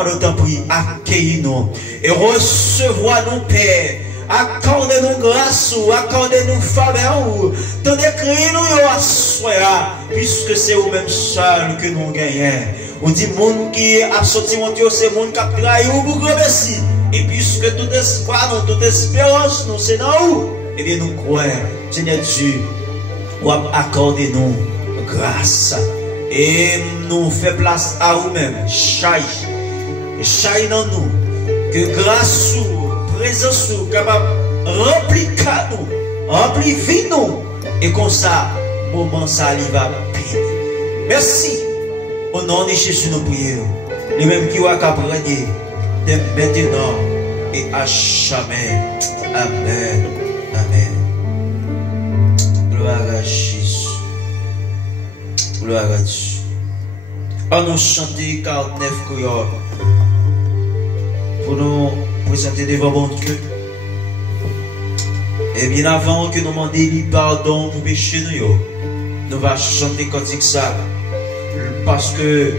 Nous t'en prie, accueille-nous et recevoir-nous, Père. Accordez-nous grâce, accordez-nous faveur, donnez-nous à soi, puisque c'est au même seul que nous gagnons. On dit, monde qui a sorti mon Dieu, c'est monde qui a trahi ou vous merci. Et puisque tout espoir, toute espérance, nous c'est dans où? Eh bien, nous croyons, Seigneur Dieu, accordez-nous grâce et nous fait place à vous-même. Chaille dans nous, que grâce ou présence ou capable remplir nous, remplir vie nous, et comme ça, moment ça va bien. Merci. Au nom de Jésus, nous prions. Les mêmes qui va qu'apprendre de maintenant et à jamais. Amen. Amen. Gloire à Jésus. Gloire à Dieu. On nous chanter 49 chœurs pour nous présenter devant mon Dieu. Et bien avant que nous demandions pardon pour pécher nous allons chanter cantique ça. Parce que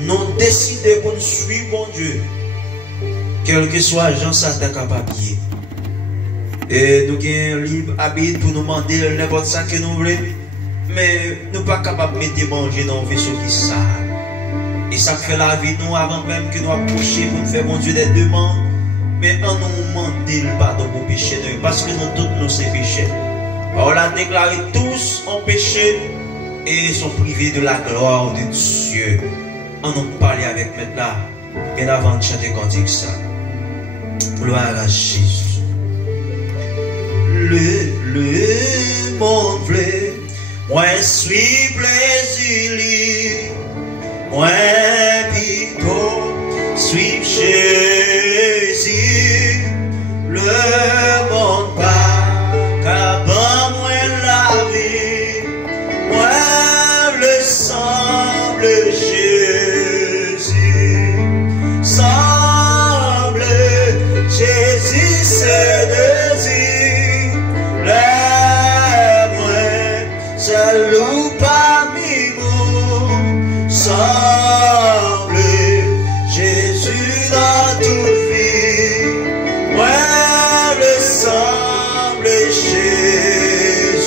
nous décidons pour nous suivre mon Dieu. Quel que soit Jean Satan capable. Et nous avons libre habit pour nous demander n'importe ça que nous voulons. Mais nous ne sommes pas capables de mettre manger dans le vaisseau qui sale. Et ça fait la vie nous avant même que nous approchions pour nous faire mon Dieu des demandes. Mais on nous demande le pardon pour péché. Parce que nous tous nous sommes péchés. On l'a déclaré tous en péché et sont privés de la gloire de Dieu. On nous parle avec maintenant. Bien avant de chanter cantique ça. Gloire à Jésus. Le monde voulait. Moi suis plaisir, moi plutôt suis Jésus, le monde pas qu'avant moi la vie, moi le semble Jésus, semble Jésus c'est désir, loup parmi nous, semble Jésus dans toute vie, ouais, le semble Jésus,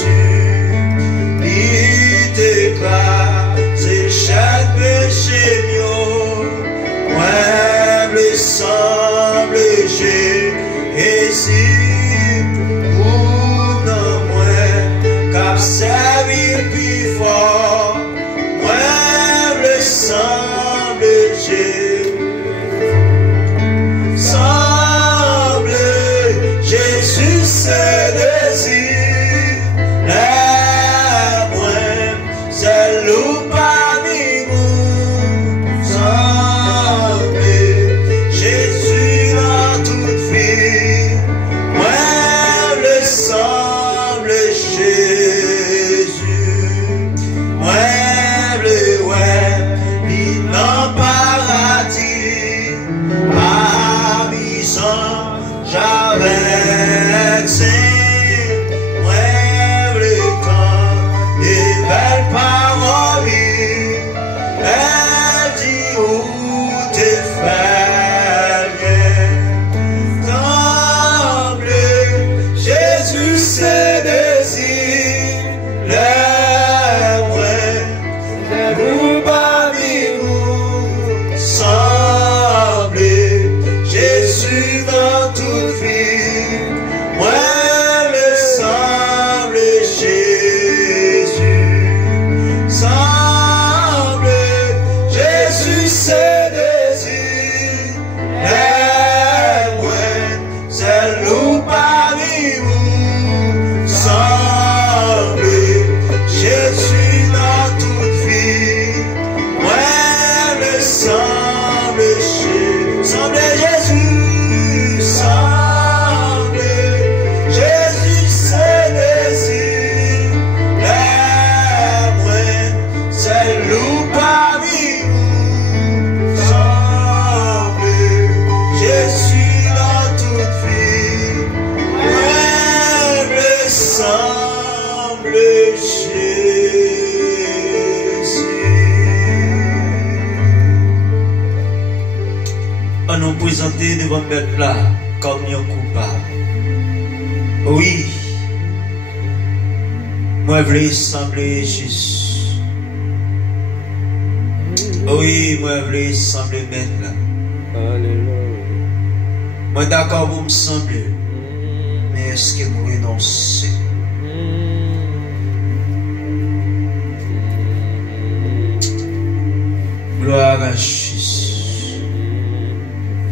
il t'écrase chaque péché mieux, ouais, le semble Jésus, ou non, ouais, cap servir plus fort, ouais, le sang. moi nous présenter devant mettre là comme un coupable. Oui, moi je veux sembler Jésus. Oui, moi je veux sembler mettre là. Alléluia. Moi d'accord pour me sembler, mais est-ce que vous renoncez? Gloire à Jésus.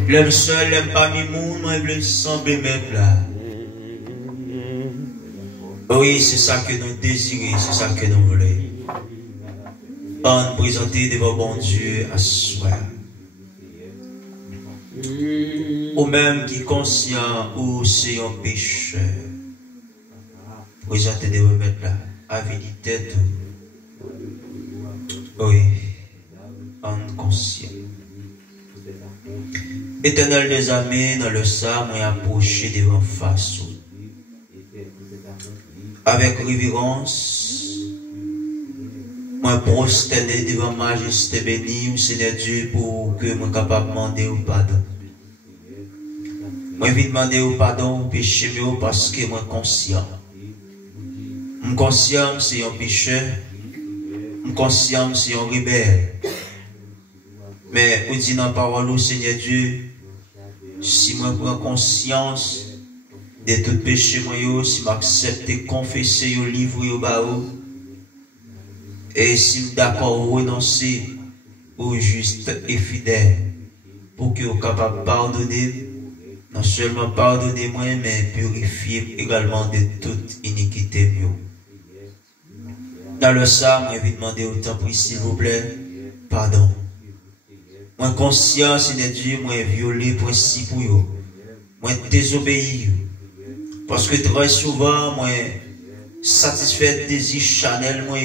L'aime seul, l'aime pas mi monde, moi je veux sembler mettre là. Oui, c'est ça que nous désirons, c'est ça que nous voulons. On nous présenter devant bon Dieu à soi. Ou même qui est conscient ou c'est un pécheur. Présenter devant mettre là, avidité tout. Oui, on conscient. Éternel des amis, dans le sang, moi approché devant face. Avec révérence, moi prosterné devant majesté bénie, Seigneur Dieu, pour que moi capable de demander au pardon. Moi vite demander au pardon au péché parce que moi conscient. Je suis conscient que c'est un pécheur. Je suis conscient que c'est un rebelle. Mais vous dites dans la parole au Seigneur Dieu, si moi prends conscience de tout péché, si j'accepte de confesser au livre au bas, et si je suis d'accord renoncer au juste et fidèle, pour que vous capable de pardonner, non seulement pardonner moi, mais purifier également de toute iniquité. Dans le sang, je vais demander autant pour s'il vous plaît, pardon. Moi conscient, Seigneur Dieu, moi violé principe, moi désobéir. Parce que très souvent, moi satisfait désir chanel, moi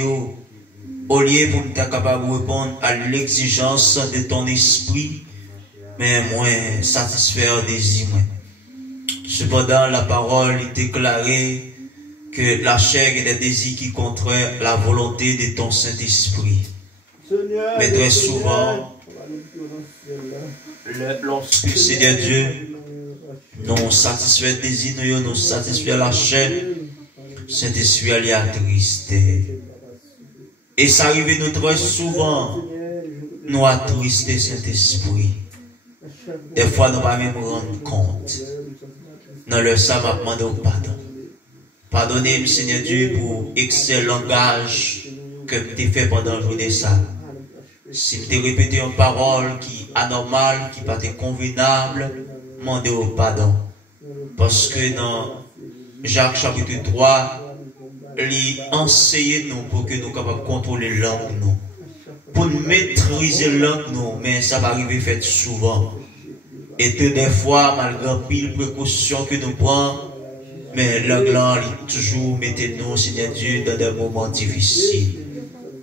au lieu pour me capable de répondre à l'exigence de ton esprit, mais moi satisfaire désir. Cependant, la parole est déclarée que la chair est des désirs qui contraire la volonté de ton Saint-Esprit. Mais très souvent, lorsque Seigneur Dieu nous satisfait le désir, nous satisfait la chair, Saint-Esprit est attristé. Et ça arrive nous très souvent, nous attrister Saint-Esprit. Des fois, nous ne pas même rendre compte. Dans le sang, je demande pardon. Pardonnez-moi, Seigneur Dieu, pour excellent langage que tu as fait pendant le jour de ça. Si tu as répété une parole qui est anormale, qui n'est pas convenable, demandez au pardon. Parce que dans Jacques chapitre 3, il enseigne nous pour que nous soyons capables de contrôler la langue, nous. Pour maîtriser la langue, nous. Mais ça va arriver fait souvent. Et que des fois, malgré pile précaution que nous prenons, mais la langue, toujours mettez-nous, Seigneur Dieu, dans des moments difficiles.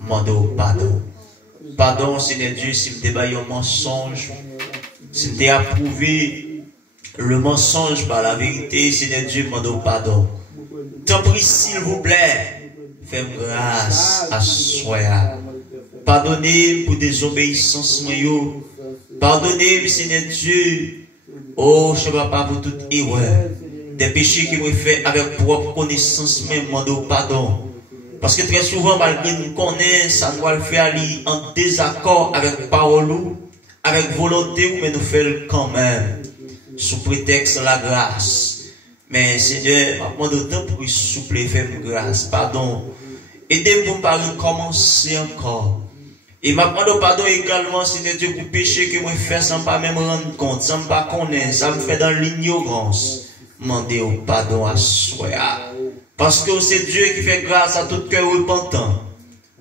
Demandez au pardon. Pardon, Seigneur Dieu, si je débaille un mensonge, si je approuvé le mensonge par la vérité, Seigneur Dieu, demande pardon. T'en prie, s'il vous plaît, fais-moi grâce à soi. Pardonnez pour désobéissance, pardonnez, Seigneur Dieu, oh, je ne sais pas pour toute erreur, des péchés qui me fait avec propre connaissance, même, demande pardon. Parce que très souvent, malgré nous connaissons, ça doit le faire en désaccord avec parole, avec volonté, mais nous faisons quand même, sous prétexte la grâce. Mais Seigneur, je demande autant pour qu'il souple et faire grâce, pardon. Aidez-moi pour ne pas recommencer encore. Et je demande pardon également, Seigneur Dieu, pour péché que moi fais sans pas même rendre compte, sans pas connaître, ça me fait dans l'ignorance. Demandez au pardon à soi. Parce que c'est Dieu qui fait grâce à tout cœur repentant.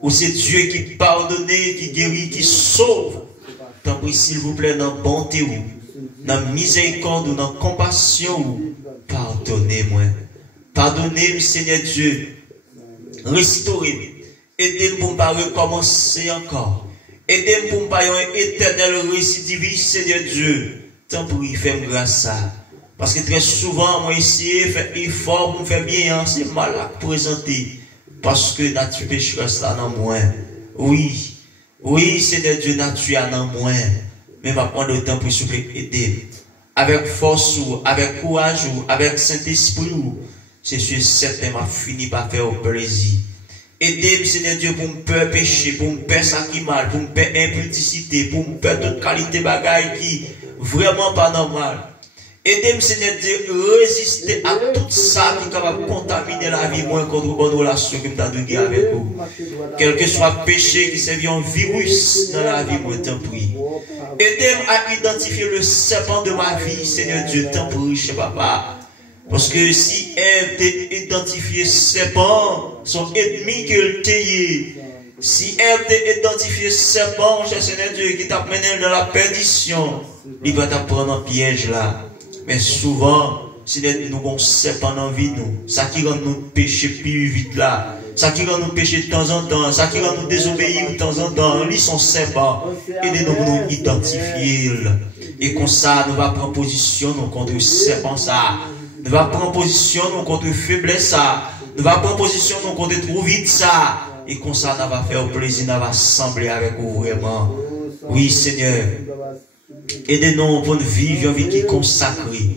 Ou c'est Dieu qui pardonne, qui guérit, qui sauve. Tant pis, s'il vous plaît, dans la bonté ou, dans la miséricorde ou dans la compassion, pardonnez-moi. Pardonnez-moi, Seigneur Dieu. Restaurez-moi. Aidez-moi pour ne pas recommencer encore. Aidez-moi pour ne pas avoir un éternel récidiviste, Seigneur Dieu. Tant pis, fais-moi grâce à ça. Parce que très souvent, moi ici, fait effort pour me faire bien, c'est mal à présenter. Parce que nature pécheresse là dans moi. Oui, Seigneur Dieu, nature là dans moi. mais m'a prendre le temps pour souffler aider. Avec force ou, avec courage ou, avec Saint-Esprit ou, c'est sûr certain m'a fini par faire plaisir. Aidez-moi, Seigneur Dieu, pour me faire pécher, pour me faire ça qui mal, pour me faire impudicité, pour me faire toute qualité bagaille qui vraiment pas normal. Aidez-moi, Seigneur Dieu, résister à tout ça qui est capable de contaminer la vie, moi, contre une bonne relation que je suis avec vous. Quel que soit le péché qui servait un virus dans la vie, moi, t'en prie. Aidez-moi à identifier le serpent de ma vie, Seigneur Dieu, t'en prie, chez papa. Parce que si elle t'a identifié serpent, son ennemi qu'elle t'a si elle t'a identifié serpent, cher Seigneur Dieu, qui t'a mené dans la perdition, il va t'apprendre un piège là. Mais souvent, si nous avons serpent dans la vie, nous, ça qui rend nous pécher plus vite là, ça qui rend nous pécher de temps en temps, ça qui rend nous désobéir de temps en temps, lui son serpent, aidez-nous nous identifier. Et comme ça, nous va prendre position contre le serpent ça. Nous va prendre position contre faiblesse ça. Nous va prendre position contre trop vite ça. Et comme ça, nous va faire plaisir, nous va assembler avec vous vraiment. Oui, Seigneur. Aidez-nous pour vivre une vie qui est consacrée.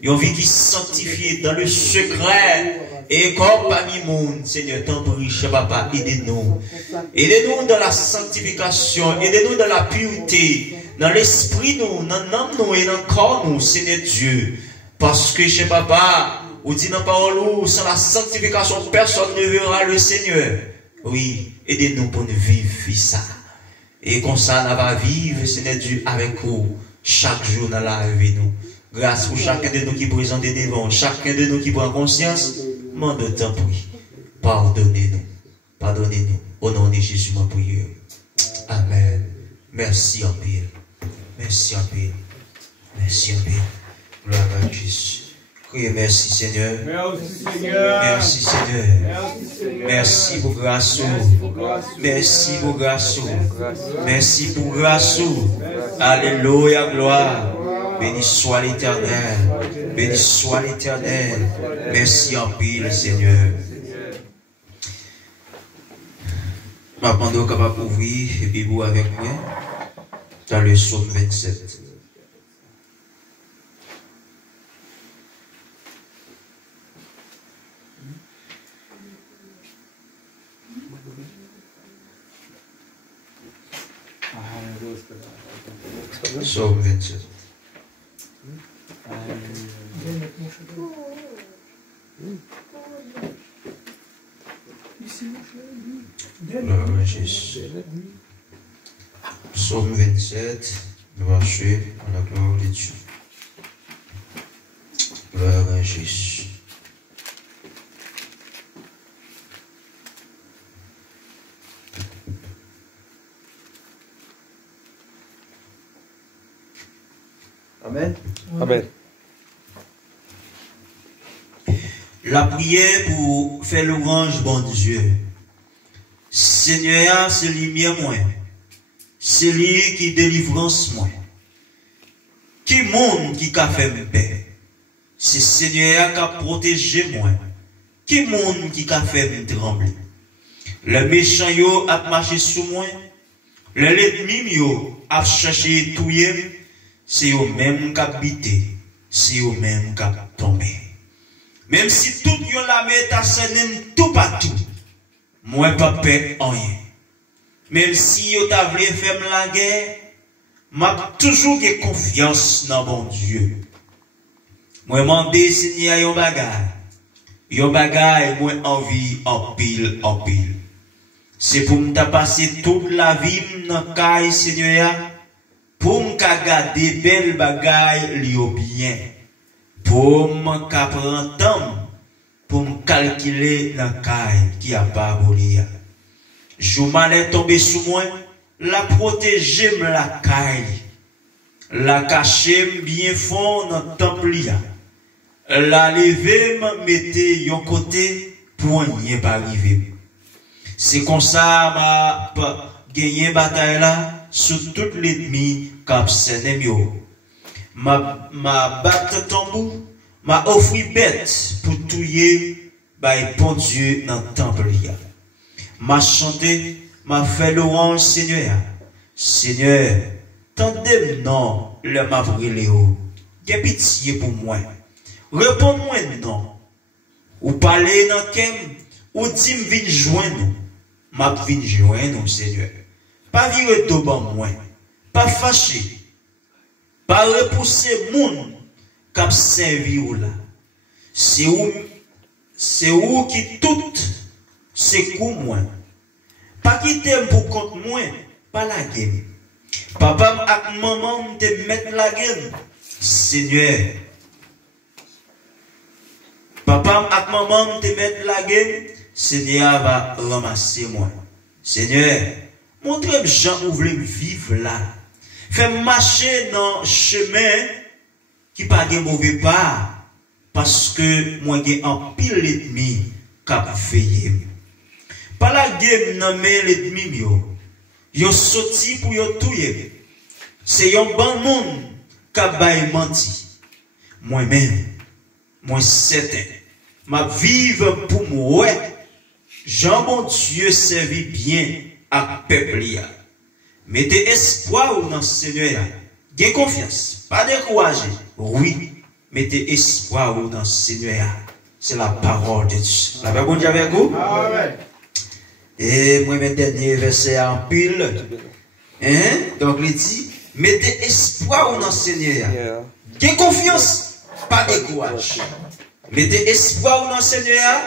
Une vie qui est sanctifiée dans le secret. Et comme parmi le monde, Seigneur, tant prie, cher papa, aidez-nous. Aidez-nous dans la sanctification. Aidez-nous dans la pureté. Dans l'esprit, nous, dans l'âme, nous et dans le corps, nous, Seigneur Dieu. Parce que, chez papa, ou dit dans la parole, sans la sanctification, personne ne verra le Seigneur. Oui, aidez-nous pour nous vivre ça. Et comme ça, on va vivre, Seigneur Dieu, avec vous, chaque jour dans la vie, nous. Grâce pour chacun de nous qui présente devant, chacun de nous qui prend conscience, demande de temps pour pardonnez-nous. Pardonnez-nous. Au nom de Jésus, ma prière. Amen. Merci en pile. Merci en pile. Merci en pile. Gloire à Jésus. Criez merci Seigneur. Merci Seigneur. Merci Seigneur. Merci pour grâce. Merci pour grâce. Merci pour grâce. Alléluia, gloire. Béni soit l'Éternel. Béni soit l'Éternel. Merci en pile Seigneur. Maintenant, capable d'ouvrir et puis vous avec moi dans le psaume 27. Psaume 27. Gloire à Jésus. Psaume 27, verset à la gloire de Dieu. Gloire à Jésus. Amen. Amen. La prière pour faire louange, bon Dieu. Seigneur, c'est lumière moi. C'est lui qui délivrance moi. Qui monde qui a fait paix? C'est Seigneur qui a protégé moi. Qui monde qui a fait me trembler? Le méchant yo a marché sous moi. L'ennemi yo a cherché tout yem. C'est eux même qui habité, c'est eux même qui tombé. Même si tout yon la met à s'en tout partout, moi pas peur rien. Même si yo t'a voulu faire la guerre, m'a toujours eu confiance dans mon Dieu. Moi mandé Seigneur yon bagay, moi envie en pile. C'est pour me passer toute la vie dans caille Seigneur. Pour me garder belle bagaille liyo bien. Pour me prendre temps pour me calculer la caille qui a pas volé. Je m'allais tomber sous moi, la protéger la caille. La cacher bien fond dans le temple. La lever me mettre yon côté pour rien pas arriver. C'est comme ça m'a gagné bataille là. Sur tout l'ennemi cap sénémio. Ma batte tambour, m'a offri bête pour touiller by bon Dieu dans le temple. Ma chanté, m'a fait louange Seigneur. Seigneur, tant demandez non, le m'a brûlé ou. Qu'est pitié pour moi. Réponds-moi non. Ou parlez dans kem, ou dit m'vin joindre. M'a vin joindre, Seigneur. Pas virer tout ban moi. Pas fâché. Pas repousser moun cap servi ou là. C'est où qui tout c'est coup moi. Pas quitter pour compte moi, pas la game. Papa ak maman te mettre la game. Seigneur. Papa ak maman te mettre la game. Seigneur va ramasser moi. Seigneur, montre-moi Jean où voulez vivre là. Fais marcher dans le chemin qui pas de mauvais pas. Parce que moi j'ai un pile l'ennemi qui a veillé. Pas la game non mais l'ennemi yo sorti pour yo tuer. C'est un bon monde qui a menti. Moi-même, moi certain, ma vivre pour moi. Jean bon Dieu servit bien à peuple. Mettez espoir dans le Seigneur. Gain confiance, pas décourager. Oui, mettez espoir dans le Seigneur. C'est la parole de Dieu. La parole de Dieu avec vous? Amen. Et moi, mes derniers versets en pile. Hein? Donc, il dit, mettez espoir dans le Seigneur. Gain confiance, pas décourager. Mettez espoir dans le Seigneur.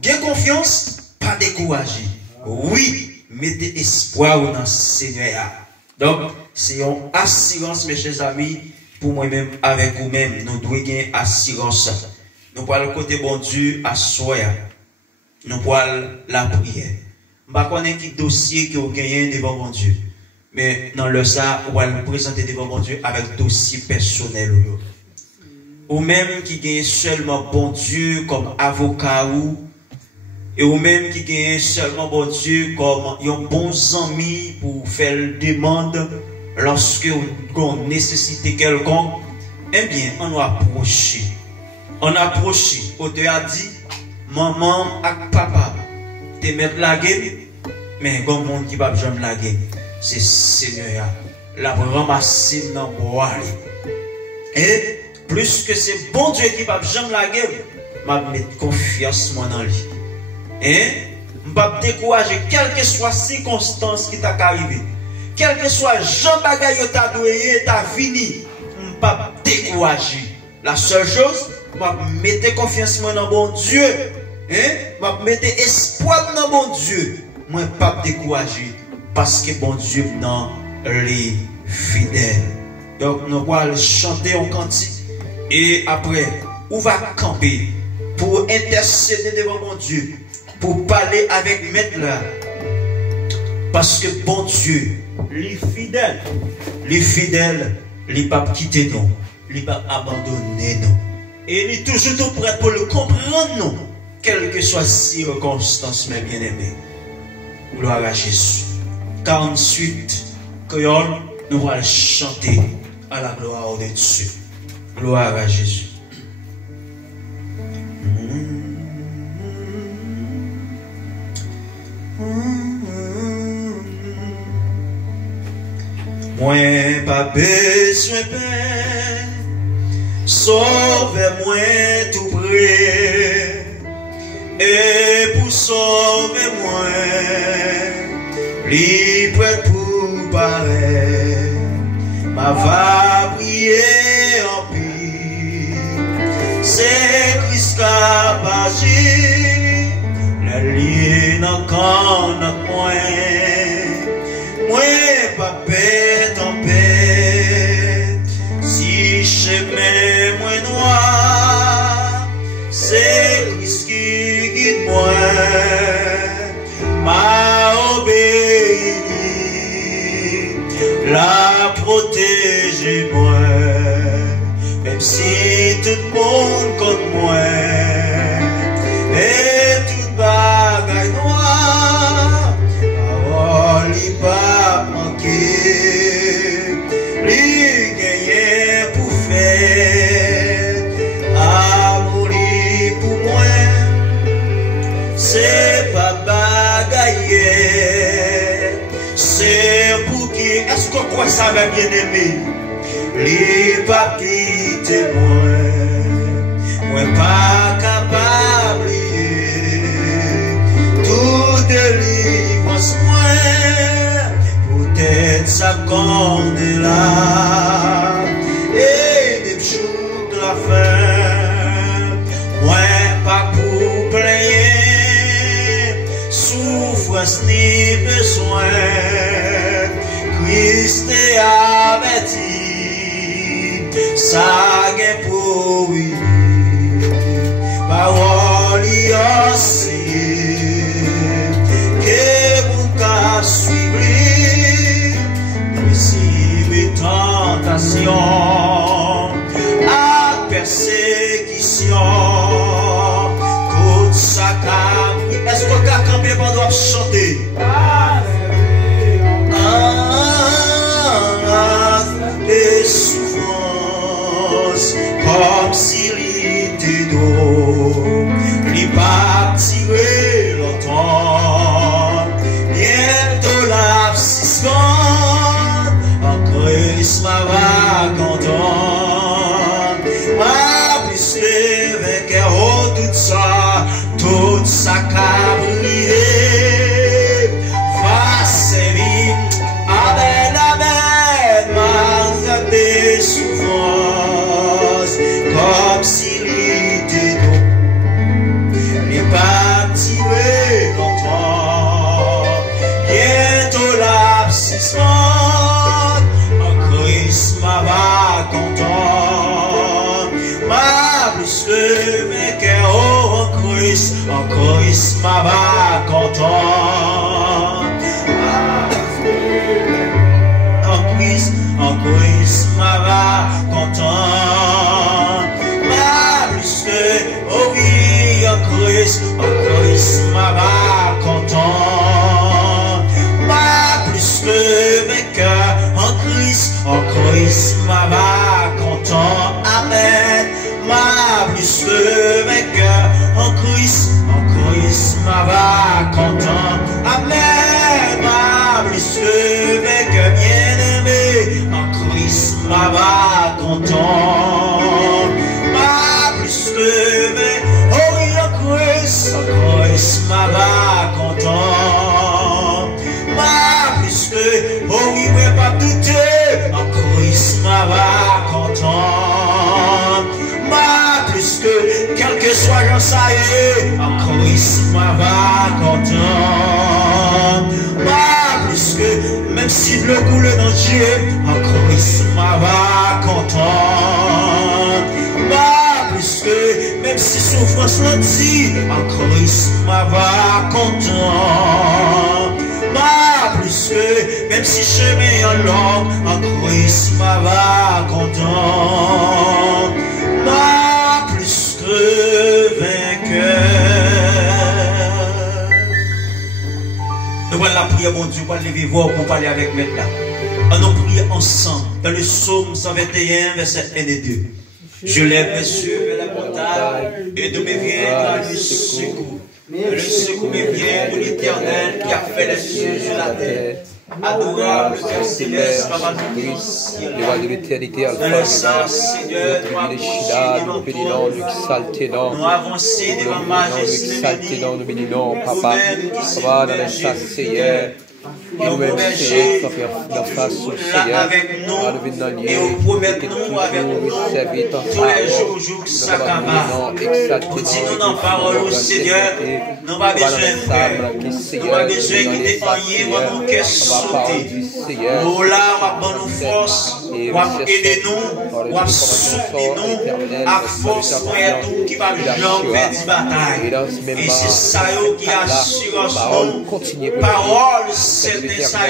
Gain confiance, pas décourager. Oui. Mettez espoir dans le Seigneur. Donc, c'est une assurance, mes chers amis, pour moi-même, avec vous-même. Nous devons gagner assurance. Nous pouvons le côté bon Dieu à soi. Nous pouvons la prière. Je ne sais pas quel dossier que vous gagnez devant mon Dieu. Mais dans le ça, on va le présenter devant mon Dieu avec dossier personnel. Ou même qui gagne seulement bon Dieu comme avocat ou. Et ou même qui gagne seulement bon Dieu comme un bon ami pour faire demande lorsque on nécessite quelqu'un, eh bien, on approche. On approche. On te a dit, maman et papa, te mettre la game, mais comme monde qui va jamais la game, c'est Seigneur. La ramasser dans le bois. Et plus que c'est bon Dieu qui va jamais la game, m'a mettre confiance moi dans lui. Hein? Je ne vais pas décourager, quelle que soit la circonstance qui t'a arrivé. Quel que soit Jean Bagaille qui t'a doué, t'a fini. Je ne vais pas décourager. La seule chose, je vais mettre confiance dans mon Dieu. Hein? Je vais mettre espoir dans mon Dieu. Je ne vais pas décourager. Parce que bon Dieu dans les fidèles. Donc nous allons chanter un cantique. Et après, on va camper pour intercéder devant mon Dieu. Pour parler avec maître là. Parce que bon Dieu, les fidèles, les pas quitter nous, les pas abandonner nous. Et il est toujours tout prêt pour le comprendre nous, quelle que soit la circonstance, mes bien-aimés. Gloire à Jésus. 48 créoles, nous allons chanter à la gloire de Dieu. Gloire à Jésus. Moi pas besoin peine, sauve-moi tout près, et pour sauver-moi, libre pour paraître, ma va prier en paix, c'est Christ qui a agi, la ligne encore notre moi, moi pas paix en paix, si chemin moins noir, c'est Christ qui guide moi, m'a obéi, la protéger moi, même si tout le monde contre moi, et toute bagaille noire, parole y pas manquer, lui gagner pour faire, amour pour moi, c'est pas bagaille, c'est pour qui, est-ce qu'on croit ça? ça va bien aimé. Les pas quitter moi pas capable. Tout délivrance moi, peut-être ça compte là. Et des jours de la fin, moi pas pour plaindre, souffrance ni besoin. Christ est averti, ça gagne pour lui. Parole y aussi, que mon cas suivre, possible tentation, à persécution, toute sa cam. Est-ce que quelqu'un peut pas chanter? Des souffrances comme s'il était d'eau, les pas tiré longtemps, bientôt l'abscisse en Christ ma va content, ma plus que vainqueur, oh toute sa cabrille, va servir, amen, amen, ma des souffrances, comme s'il était d'eau, les pas tirés longtemps, bientôt l'abscisse en Christ ma va content, ma plus que vainqueur, oh en Christ ma va content, en Christ ma va content, ma plus que, oh oui, en Christ ma va content, ma plus que vainqueur, en Christ ma va content, amen, ma plus que vainqueur, en Christ ma va content, amen, ma plus que vainqueur, bien-aimé, en Christ ma va content, ma plus que vainqueur, oh oui, en Christ ma va content, ma plus que, oh oui, mais pas douter, en Christ ma va content, ma plus que, quel que soit j'en sais, en Christ ma va content, ma plus que, même si le coule dans Dieu, en Christ ma va content, ma plus que, même si souffrance l'anti, en Christ ma va content, ma plus que, même si chemin en l'homme, en Christ ma va content, ma plus que vainqueur. Nous allons la prière, mon Dieu, pour lever voir pour parler avec maintenant. Allons prier ensemble dans le psaume 121, verset 1 et 2. Je lève mes yeux vers la montagne et d'où me vient le secours. Le secours me vient de l'Éternel qui a fait les cieux sur la terre. Adorable Père céleste, Papa du ciel. Le roi de l'éternité, Alpha et Seigneur, nous bénissons, nous exaltés dans nous avancés devant majesté, exaltés dans nous bénissons, Papa, Papa, dans l'espace, Seigneur. Et nous-mêmes, Seigneur, dans face au Seigneur, avec nous, et au promettre nous avec nous, tous les jours, ça camarade. Dis-nous dans la parole au Seigneur, nous pas besoin de faire, nous pas besoin de défaillir, nous qu'est sauter. Oh là, on va nous force, on va aider nous, on va soutenir nous, à force pour nous qui va jamais faire de bataille. Et c'est ça qui assure nous, parole, c'est ça,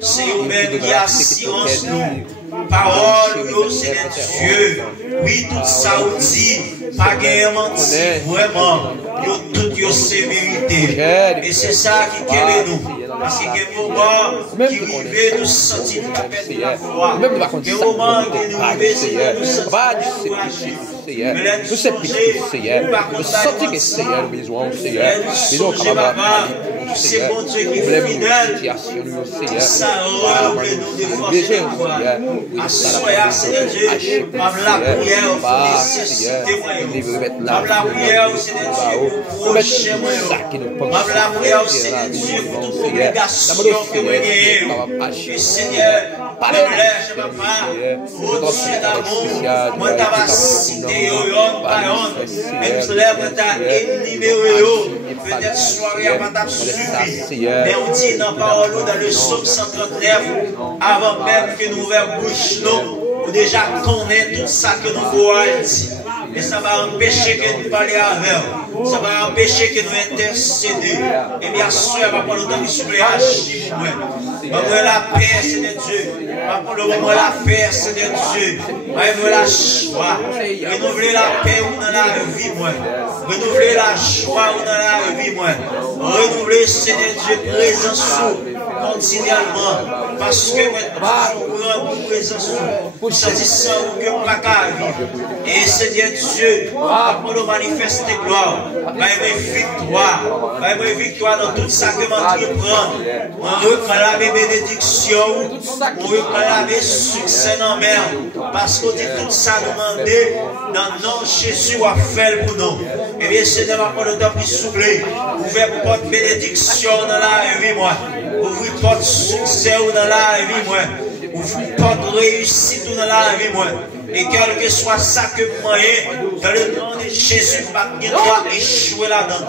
c'est eux-mêmes qui assurent nous. Parole, c'est Dieu. Oui, tout ça dit, pas gagner menti, vraiment. Tout c'est vérité. Et c'est ça qui guérit nous. Parce qu'il y a des moments qui arrivent nous sentir la paix de la foi. Il y a des moments qui nous arrivent nous sentir encouragés. Seigneur. Nous sommes petits, Seigneur. Nous sentons que Seigneur, nous besoin, Seigneur. Nous sommes capables de Seigneur. Nous voulons une situation, nous, Seigneur. Nous besoin, Seigneur. Oui, ça, Seigneur. Seigneur. Nous mettre là. Nous mettre ça qui nous pense. Seigneur, par le lèche, papa, au-dessus d'amour, moi t'as cité, même si lève ta ennemi, peut-être soirée à pas suffit, mais on dit dans parole dans le psaume 139, avant même que nous ouvrons bouche, nous déjà connaissons tout ça que nous voyons dire. Et ça va empêcher que nous parlions avec eux. Ça va empêcher que nous intercédions. Et bien sûr, va prendre le temps de souffler à chier pour moi. Va la paix, Seigneur Dieu. Va prendre la paix, Seigneur Dieu. Va me la joie. Renouveler la paix ou dans la vie, moi. Renouveler la joie ou dans la vie, moi. Renouveler, Seigneur Dieu, présence continuellement. Parce que moi, toujours présence pour satisfaire ou que pas qu'à vivre. Et Seigneur Dieu, pour nous manifester gloire, ma victoire dans tout ça que m'entreprendre. On réclame bénédiction, on réclame succès dans la mer. Parce que tout ça demandé dans le nom de Jésus à faire pour nous. Et bien, Seigneur, pour le temps pour souffler, ouvrir porte bénédiction dans la vie, moi. Ouvrir porte succès dans la vie, moi. Ouvrir porte réussite dans la vie, moi. Et quel que soit ça que moi, dans le nom de Jésus, je dois échouer là-dedans.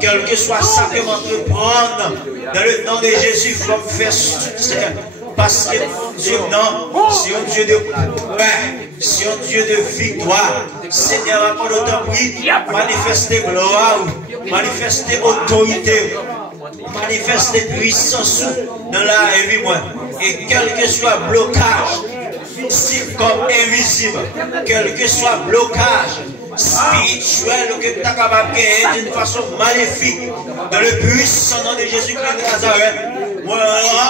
Quel que soit ça que m'entreprendre, dans le nom de Jésus, il faut me faire succès. Parce que Dieu, non, c'est un Dieu de paix, c'est un Dieu de victoire. Seigneur, pendant le temps, oui, manifester gloire, manifester autorité, manifester puissance dans la vie, moi. Et quel que soit blocage, physique comme invisible, quel que soit blocage spirituel que tu es capable de gagner d'une façon maléfique, dans le puissant nom de Jésus-Christ de Nazareth, moi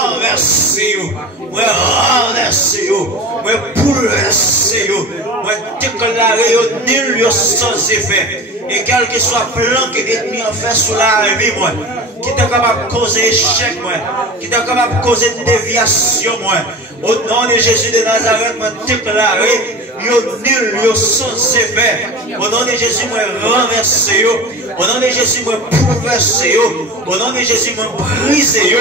renverser, moi renverser, moi bouleverser, moi déclarer nul sans effet. Et quel que soit plan que l'ennemi a fait sur la vie, moi, qui est capable de causer échec, moi, qui est capable de causer déviation, moi, au nom de Jésus de Nazareth, moi déclarer, yo nul, yo sans effet. Au nom de Jésus, moi renverser, au nom de Jésus, moi bouleverser, au nom de Jésus, moi briser,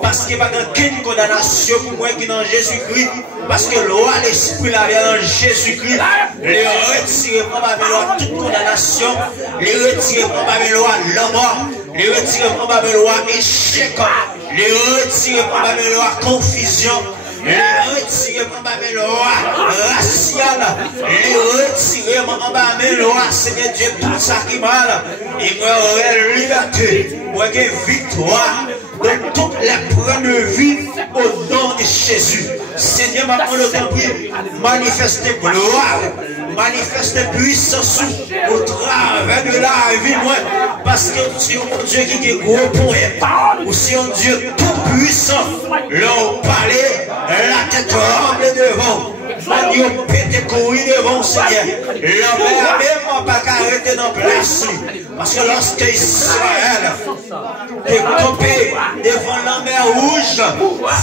parce qu'il n'y a pas aucune condamnation pour moi qui est dans Jésus-Christ. Parce que loi, l'esprit la vie dans Jésus-Christ, les retirer probablement toute condamnation, les retirer probablement la mort, les retirer probablement échec, les retirer probablement confusion, les retirer probablement racial, les retirer probablement Seigneur Dieu, tout ça qui mal, et moi j'aurai liberté, moi j'ai victoire dans toutes les preuves de vie au nom de Jésus. Seigneur, ma parole de manifester gloire, manifester puissance au travers de la vie, moi, parce que c'est un Dieu qui est gros point, ou c'est un Dieu tout puissant, l'on parlait, la tête tremble devant. Manio pété courir devant le Seigneur. La même pas arrêter dans place. Parce que lorsque Israël est campé devant la mer rouge,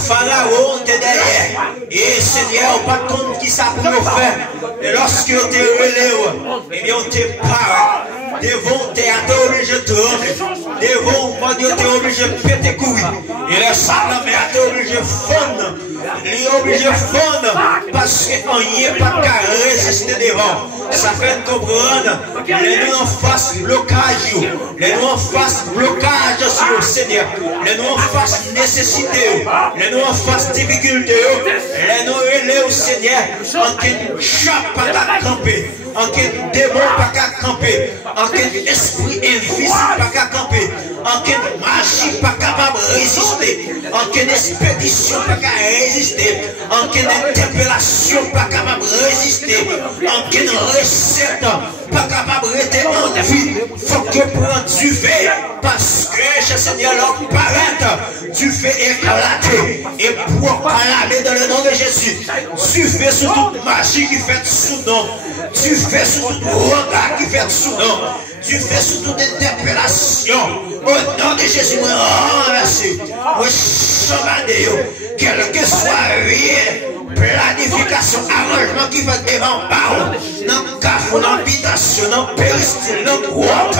Pharaon était derrière. Et Seigneur, pas de compte qui ça pour nous faire. Et lorsque tu es relève, eh bien, on te parle. Devant, tu es obligé de trembler. Devant, tu es obligé de péter courir. Et le sang de la mer, tu es obligé de fondre. Il est obligé de fondre parce qu'on n'y est pas qu'à résister devant. Ça fait comprendre les nous en face blocage, les nous en face blocage sur le Seigneur, les nous en face nécessité, les nous en face difficulté, les nous relais au Seigneur en qu'un chat pas qu'à camper, en qu'un démon pas qu'à camper, en qu'un esprit invisible pas qu'à camper, en qu'un magie pas capable de résister, en qu'une expédition pas qu'à résister, en qu'une interpellation pas capable de résister, aucune recette, pas capable de rester en vie. Faut que prendre du fait, parce que, cher Seigneur, l'homme paraît, tu fais éclater et proclamer dans le nom de Jésus. Tu fais sur toute magie qui fait sous nom. Tu fais sur tout regard qui fait sous nom. Tu fais sur toute interpellation. Au nom de Jésus, moi, merci. Moi, chamade, quel que soit vie, planification, arrangement qui fait devant parole, dans le cafou, dans l'habitation, dans le péristyle, dans le groupe,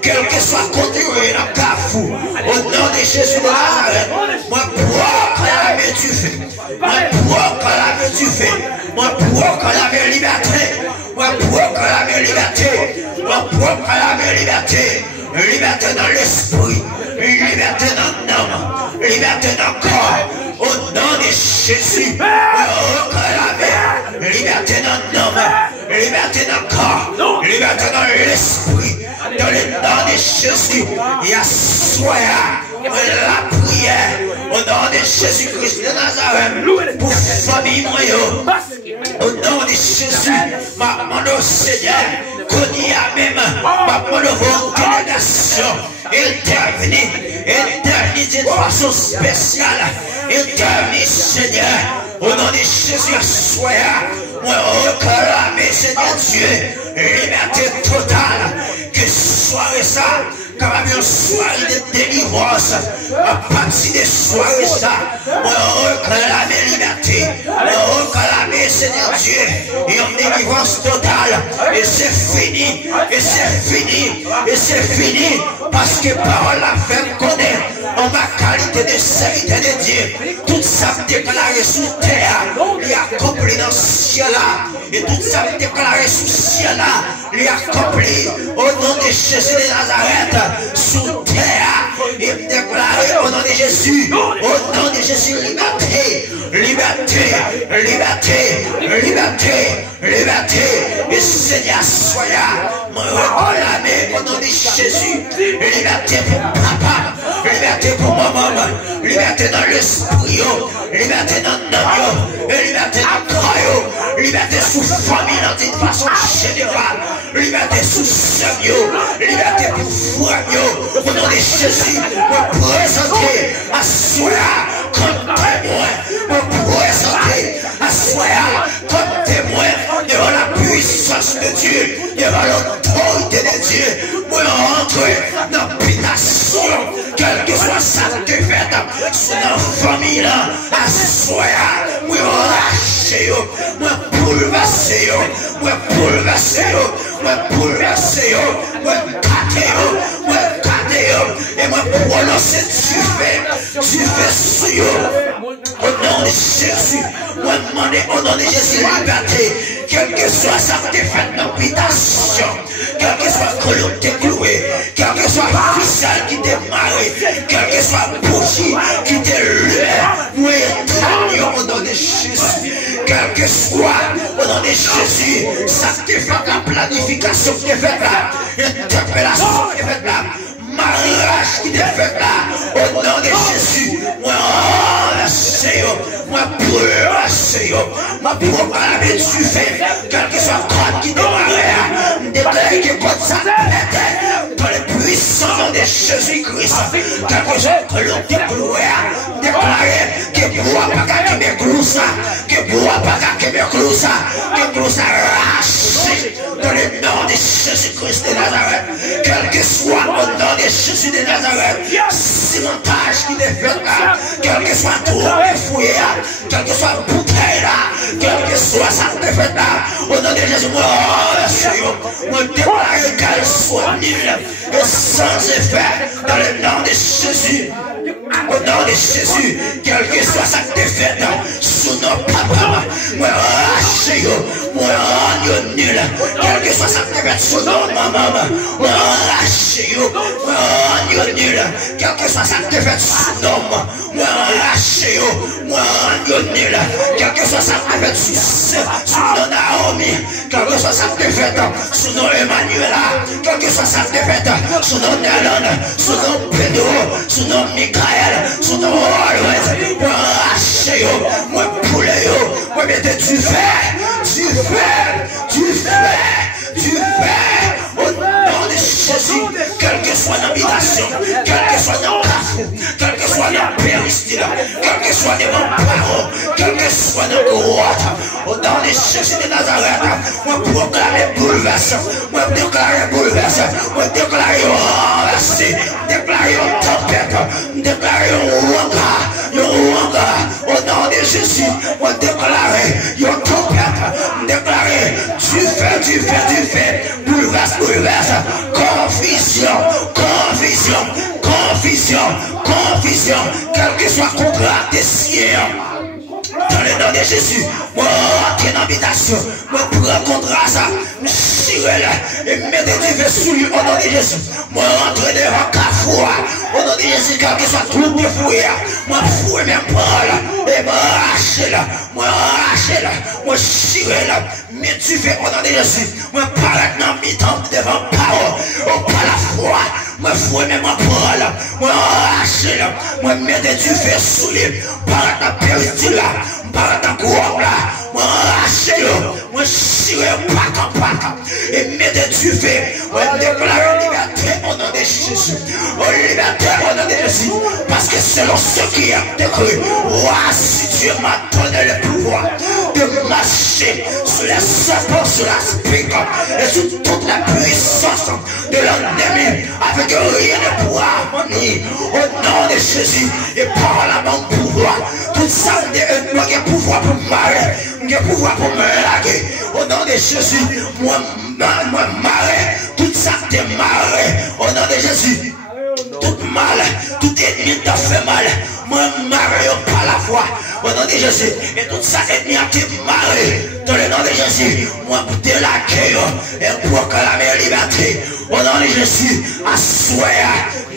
quel que soit côté, dans le cafou, au nom de Jésus de Nazareth, moi, proclamer tu fais. Moi, proclamer tu fais. Moi, proclamer liberté. Moi, proclamer liberté. Moi, proclamer liberté. Liberté dans l'esprit. Liberté dans l'âme. Liberté dans le corps. Au nom de Jésus. Moi, proclamer liberté dans l'âme. Liberté dans le corps. Liberté dans l'esprit. Dans le nom de Jésus. Il y a soya. La prière au nom de Jésus-Christ de Nazareth pour famille moyenne. Au nom de Jésus, ma demande au Seigneur, qu'on y a même ma demande aux délégations. Intervenez d'une façon spéciale. Intervenez, Seigneur, au nom de Jésus, soya. Moi, réclamer, Seigneur Dieu, liberté totale, que soirée ça. Quand même une soirée de délivrance, à partir des soirées ça, on réclame liberté, on réclame Seigneur Dieu, et une délivrance totale, et c'est fini, et c'est fini, et c'est fini, parce que parole la fait connaître, en ma qualité de serviteur de Dieu, tout ça déclaré sous terre, il est accompli dans ce ciel-là, et tout ça déclaré sous ce ciel-là, il est accompli au nom de Jésus de Nazareth. Sous terre, et déclarer au nom de Jésus, au nom de Jésus, liberté, liberté, liberté, liberté, liberté, et Seigneur, soya, me réclamer au nom de Jésus, liberté pour papa, liberté pour maman, liberté dans l'esprit, liberté dans l'âme, liberté dans le corps, liberté sous famille, d'une façon générale, liberté sous seigneur, liberté pour foi. Au nom de Jésus, me présenter à Soya comme témoin, me présenter à Soya comme témoin devant la puissance de Dieu, devant l'autorité de Dieu, moi entrer dans l'habitation, quelle que soit sa défaite, sur la famille là, à Soya, moi lâcher, moi bouleverser, moi bouleverser, moi bouleverser, moi cater, moi et moi prononcer tu fais sur au nom de Jésus, moi demander au nom de Jésus liberté, quelle que soit sa défaite dans l'habitation, quel que soit colon décloué, quel que soit ficelle qui démarre, quel que soit bougie qui délume, moi éteignons au nom de Jésus, quel que soit au nom de Jésus, sa défaite, la planification qui est faite là, l'interpellation qui est faite là, mariage qui est fait là, au nom de Jésus, moi moi moi proclamer tu fais, quel que soit le qui démarre, déclare que quand ça pète, dans le puissant de Jésus-Christ, quel que soit le déclarer que bois pas qu'à me clousa, que bois pas qu'à me clousa, que clousa raché, dans le nom de Jésus-Christ de Nazareth, quel que soit au nom de Jésus de Nazareth, cimentage qui est fait là, quel que soit tout fouillé, quel que soit bouteille là, quel que soit ça qui est fait là, au nom de Jésus, moi déclare qu'elle soit nulle et sans effet, dans le nom de Jésus. Au nom de Jésus, quel que soit sa défaite, sous nos papas, moi lâchez, moi rends nul, quel que soit sa défaite, sous nos mamans, moi lâchez, moi rends nul, quel que soit sa défaite, sous nos mamans, moi lâchez, moi rends nul, quel que soit sa défaite, sous nos Naomi, quel que soit sa défaite, sous nos Emmanuela, quel que soit sa défaite, sous nos Nelon, sous nos Pedro, sous nos Michael, sous nos Always, moi racher, moi pouler, moi mettre du fer au nom de Jésus, quelle que soit l'habitation, quelle que soit nos cas, quelle que soit nos péristyle, quelle que soit nos parents, quelle que soit nos grottes, au nom de Jésus de Nazareth, moi proclamer bouleverse, moi déclarer bouleverse, moi déclarer renversé, déclarer tempête, déclarer wanga, au nom de Jésus, moi déclarer tempête, déclarer du fait, bouleverse, confusion, quel que soit contrat des siens. Dans le nom de Jésus, moi rentre dans l'habitation, moi prends contrat ça, me chire là, et mettez du feu sous lui au nom de Jésus. Moi rentre devant Carrefour, au nom de Jésus, quel que soit tout le fouille, moi fouille même parole, et moi arrache là, moi chire là, mais tu fais au nom de Jésus, moi parle dans mi-temps devant parole, au par la foi. Moi fouille même en parole, moi arrache là, moi mettez du feu sous lui, par la péristyle là, par la cour là, moi arrache là, moi chire pas, et mettez du feu, moi déclare liberté au nom de Jésus, liberté au nom de Jésus, parce que selon ce qui est écrit, si Dieu m'a donné le pouvoir de marcher sur les serpents, sur la spique, et sur toute la puissance de l'ennemi, avec rien ne pourra m'ennuyer au nom de Jésus et par la mon pouvoir. Tout ça, moi j'ai pouvoir pour m'arrêter, j'ai pouvoir pour me laguer. Au nom de Jésus, moi marrer, tout ça démarrer. Au nom de Jésus, tout mal, tout ennemi t'a fait mal. Moi marrer par la foi. Au nom de Jésus, et tout ça ennemi a été marré. Dans le nom de Jésus, moi pour délaquer et proclamer la liberté. Au nom de Jésus, assoir,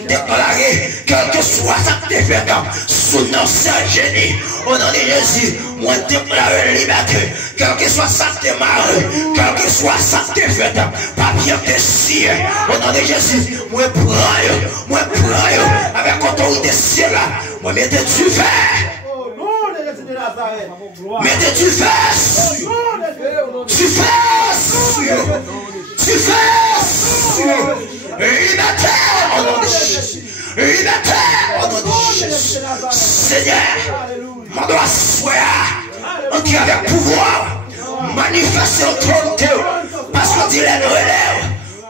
déclarer, quel que soit sa défaite, sous nos génie. Au nom de Jésus, moi déclarer la liberté, quel que soit sa démarre, quel que soit sa défaite, papier de ciel. Au nom de Jésus, moi prends, avec autorité ciel, moi mettez du feu. Mettez du feu. Liberté au nom de Jésus. Liberté au nom de Jésus. Seigneur, mon doigt soit entrer avec pouvoir, manifester autorité, parce qu'on dit les relève,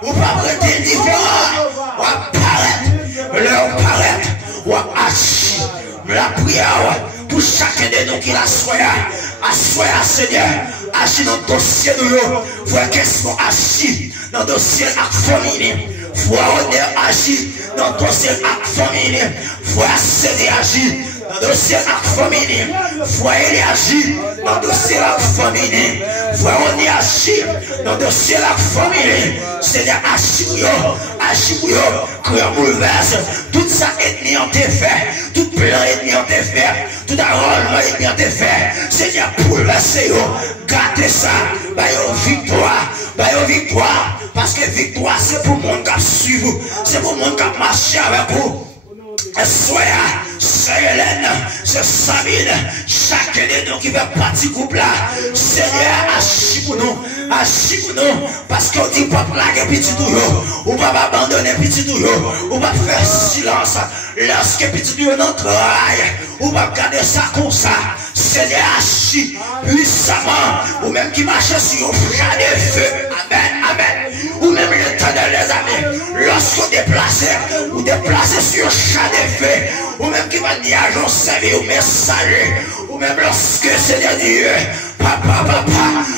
ou pas prêter différent, ou apparaître, ou agir. La prière pour chacun de nous qui la soit, Seigneur, agir dans le dossier de nous, frère, qu'est-ce qu'on agit dans le dossier de la famille, frère, on agit dans le dossier de la famille, frère, c'est agir dans le dossier de la famille, frère, il agit dans le dossier de la famille, frère, on y agit dans le dossier de la famille, Seigneur, agis, que bouleverse, toute sa ethnie en fait, toute plan ethnie en fait, tout enrôlement ethnie en fait, Seigneur, bouleverse, gardez ça, victoire, parce que victoire c'est pour mon gars suivre, c'est pour mon gars marcher avec vous. C'est Hélène, c'est Sabine, chacun de nous qui fait partie groupe là, Seigneur, agis pour nous, parce qu'on dit pas plaquer petit douillot, ou pas abandonner petit douillot, ou pas faire silence, lorsque petit douillot n'en travaille, ou pas garder ça comme ça, Seigneur, agis puissamment, ou même qui marche sur un champ de feu, amen, ou même l'Éternel les amis, lorsqu'on déplace sur un champ de feu, ou même qui va dire à Jean servir au messager, ou même lorsque Seigneur Dieu, papa,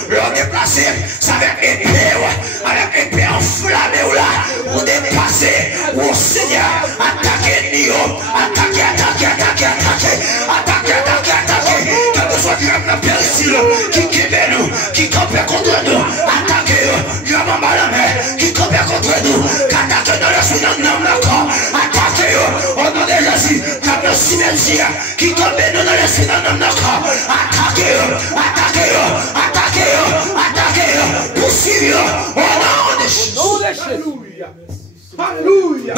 leur déplacer, ça avec épée enflammée ou là, ou dépasser, ou Seigneur, attaquer, quel que soit le péril qui nous, qui campait contre nous, attaquer, diamant malamé, qui campait contre nous, qui attaque dans l'esprit d'un homme d'accord, attaquer, au nom de Jésus, comme le cimetière, qui campait dans l'esprit d'un homme d'accord, attaquer, poursuivre, au nom de Jésus. Alléluia.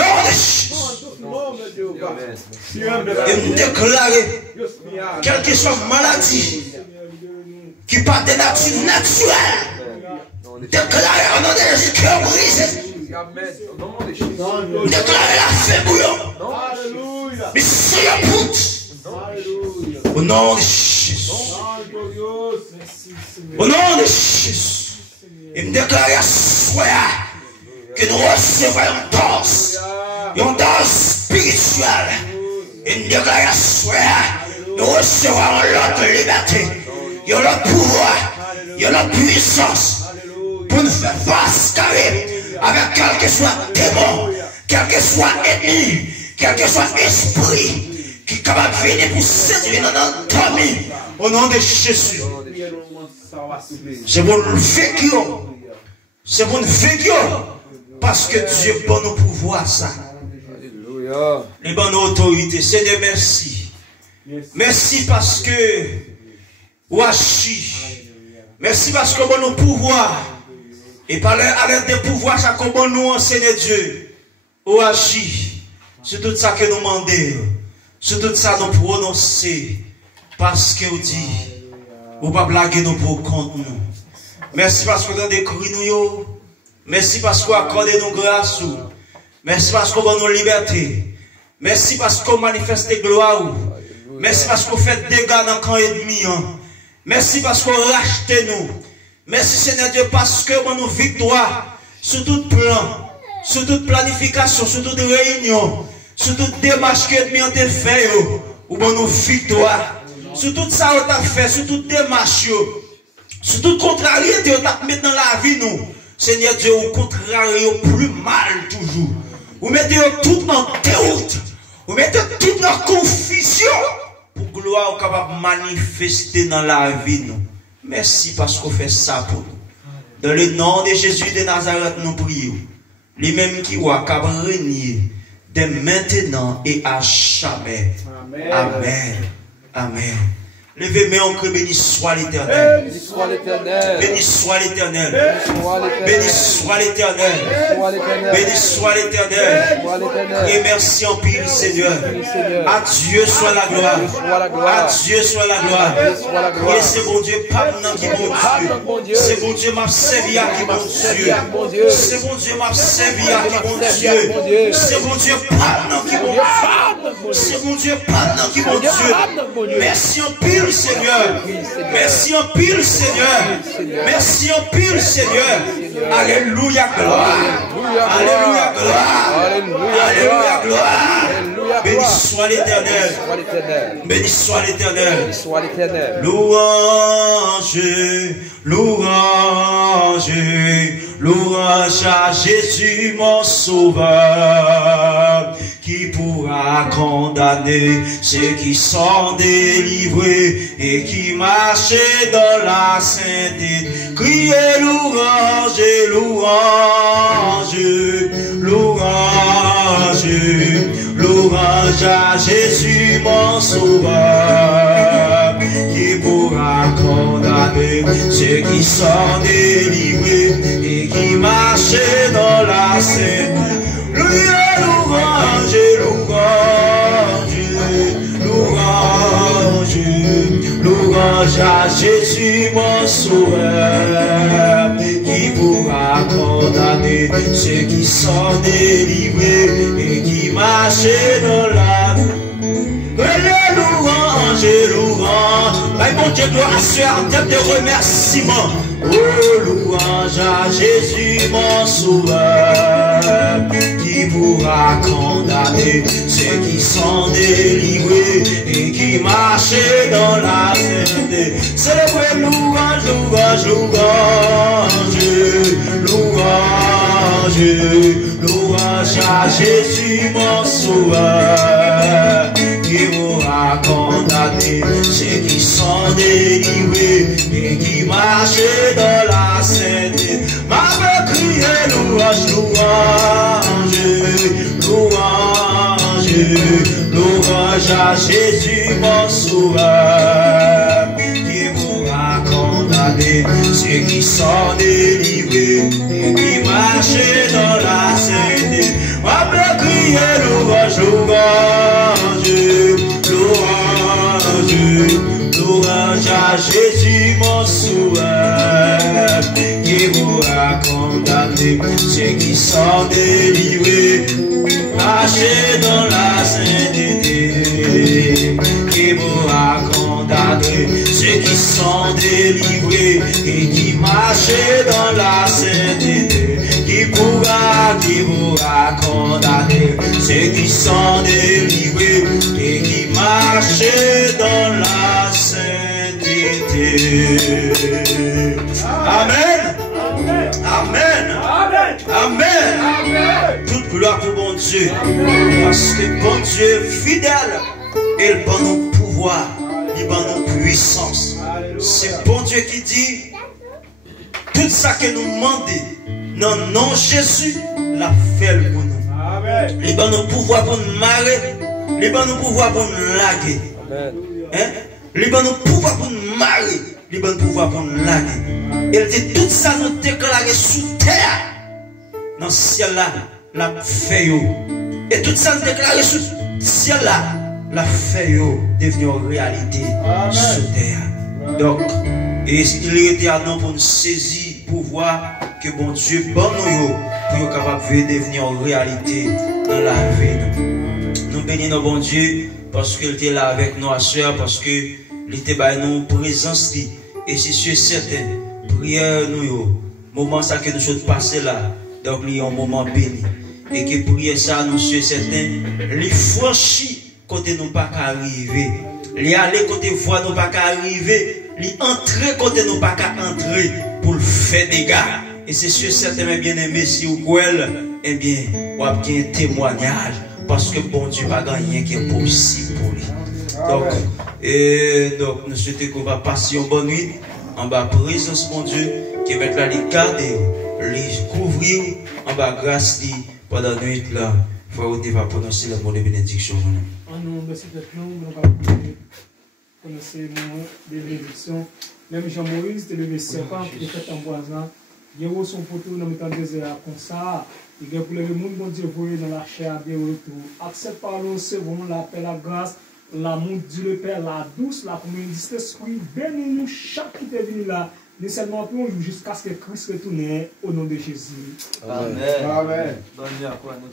Et nous déclarer, quelle que soit maladie qui pas de nature naturelle. Déclarez au nom de Jésus cœur brisé. Déclarez la fée bouillon. Mais c'est la poutre. Au nom de Jésus. Au nom de Jésus. Et me déclarer à soi que nous recevons une danse spirituelle. Et me déclarer à soi nous recevons l'autre liberté. Il y a l'autre pouvoir. Il y a l'autre puissance. Pour nous faire face carré avec quel que soit démon, quel que soit ennemi, quel que soit esprit qui est capable de venir pour séduire dans notre famille. Au nom de Jésus. C'est pour nous vécu. C'est pour nous vécu. Parce que Dieu est bon nous pouvoir ça. Les bonnes autorités. Seigneur, merci. Merci parce que Washi. Merci parce que bon nous pouvoir. Et par l'aide des pouvoirs, chaque bon nous enseigne Dieu. Washi. C'est tout ça que nous demandons. C'est tout ça nous prononcer. Parce que vous dit, vous pas blaguer nous pour compte nous. Merci parce que vous avez décrit nous. Merci parce que vous accordez nous grâce. Merci parce que vous avez nous liberté. Merci parce que vous manifestez gloire. Merci parce que vous faites dégâts dans le camp ennemi. Merci parce que vous rachetez nous. Merci Seigneur Dieu parce que vous nous victoire sur tout plan, sur toute planification, sur toute réunion, sur toute démarche que l'ennemi a fait. Ou bon nous victoire. Sur tout ça, on t'a fait, sur toute démarche, sur toute contrariété, on t'a mis dans la vie, nous. Seigneur Dieu, au contraire, plus mal toujours. Vous mettez tout en déroute. Vous mettez tout en confusion. Pour gloire capable de manifester dans la vie, nous. Merci parce qu'on fait ça pour nous. Dans le nom de Jésus de Nazareth, nous prions. Les mêmes qui voient capable de régner dès maintenant et à jamais. Amen. Amen. Amen. Levez-moi en cri, béni soit l'Éternel. Béni soit l'Éternel. Béni soit l'Éternel. Béni soit l'Éternel. Béni soit l'Éternel. Et merci en pile, Seigneur. À Dieu soit la gloire. À Dieu soit la gloire. Et c'est bon Dieu, pas maintenant qui bon Dieu. C'est bon Dieu, m'a servi à qui bon Dieu. C'est bon Dieu, m'a servi à qui bon Dieu. C'est bon Dieu, pas maintenant qui bon Dieu. C'est bon Dieu, pas maintenant qui bon Dieu. Merci en pile, Seigneur. Merci en pile, Seigneur. Merci en pile, Seigneur. Alléluia, gloire. Alléluia, gloire. Alléluia, gloire. Béni soit l'Éternel. Béni soit l'Éternel. Louange, louange, louange à Jésus mon sauveur, qui pourra condamner ceux qui sont délivrés et qui marchent dans la sainteté. Criez louange, louange, louange, louange à Jésus mon sauveur, qui pourra condamner ceux qui sont délivrés et qui marchent dans la sainteté. Louange, louange, louange, louange à Jésus mon sauveur, qui pourra condamner ceux qui sont délivrés et qui marchent dans la vie. Louange, louange, mon Dieu doit assurer en termes de remerciement. Oh, louange à Jésus mon sauveur, qui pourra condamner ceux qui sont délivrés et qui marchent dans la sainteté. Célébrez louange, louange, louange, louange, louange à Jésus mon sauveur, qui pourra condamner ceux qui sont délivrés et qui marchent dans la sainteté. Ma crier louange, louange, louange, louange à Jésus mon sauveur, qui pourra condamner ceux qui sont délivrés et qui marchent dans la sainteté. Ma crier louange, louange, louange, louange à Jésus mon sauveur, qui pourra condamner ceux qui sont délivrés, marcher dans la sainteté, qui pourra condamner ceux qui sont délivrés et qui marchent dans la sainteté, qui pourra condamner ceux qui sont délivrés et qui marchent dans la sainteté. Amen. Amen. Amen. Toute gloire pour bon Dieu. Parce que bon Dieu fidèle, il prend nos pouvoirs, il prend nos puissances. C'est bon Dieu qui dit tout ça que nous demandons. Non, non, Jésus l'a fait pour nous. Il prend nos pouvoirs pour nous marrer. Il prend nos pouvoirs pour nous laguer. Il prend nos pouvoirs pour nous marrer. Il prend nos pouvoirs pour nous laguer. Il dit tout ça nous déclarer sous terre. Dans ce ciel-là, la fait. Et tout ça nous déclarer sous ciel-là, la fait devenir réalité sous terre. Donc, et il était à nous pour nous saisir, pour voir que bon Dieu, bon nous, pour être capable de devenir réalité dans la vie. Nous bénissons bon Dieu parce qu'il était là avec nous, soeur, parce qu'il était dans nous présence. Et c'est sûr certain, prière nous, moment ça que nous sommes passés là, donc il y a un moment béni. Et que prière ça, nous sommes certains, les franchis côté nous pas arriver, les aller côté voie nous pas arriver. Les entrer côté nous pas qu'à entrer pour faire des gars. Et c'est sûr, certainement bien aimé, si vous pouvez, eh bien, vous avez un témoignage. Parce que bon Dieu n'a rien qui est possible pour lui. Donc, nous souhaitons qu'on va passer une bonne nuit en bas présence, mon Dieu, qui va être là, les garder, les couvrir en bas grâce pendant la nuit là. Il faut que va prononcer le mot de bénédiction. Merci d'être là. Connaissez mon bénédiction. Même Jean-Maurice, c'était le serpent qui était en voisin. Il y a son poteau dans le temps désert comme ça. Il y a pour le monde, bon Dieu, vous dans la chair de retour. Accepte par nous, c'est vraiment la paix, la grâce, l'amour du le Père, la douce, la communion de l'Esprit. Bénis-nous chaque qui est venu là. Nous seulement pour nous jusqu'à ce que Christ retourne au nom de Jésus. Amen. Amen. Bonne nuit à quoi nous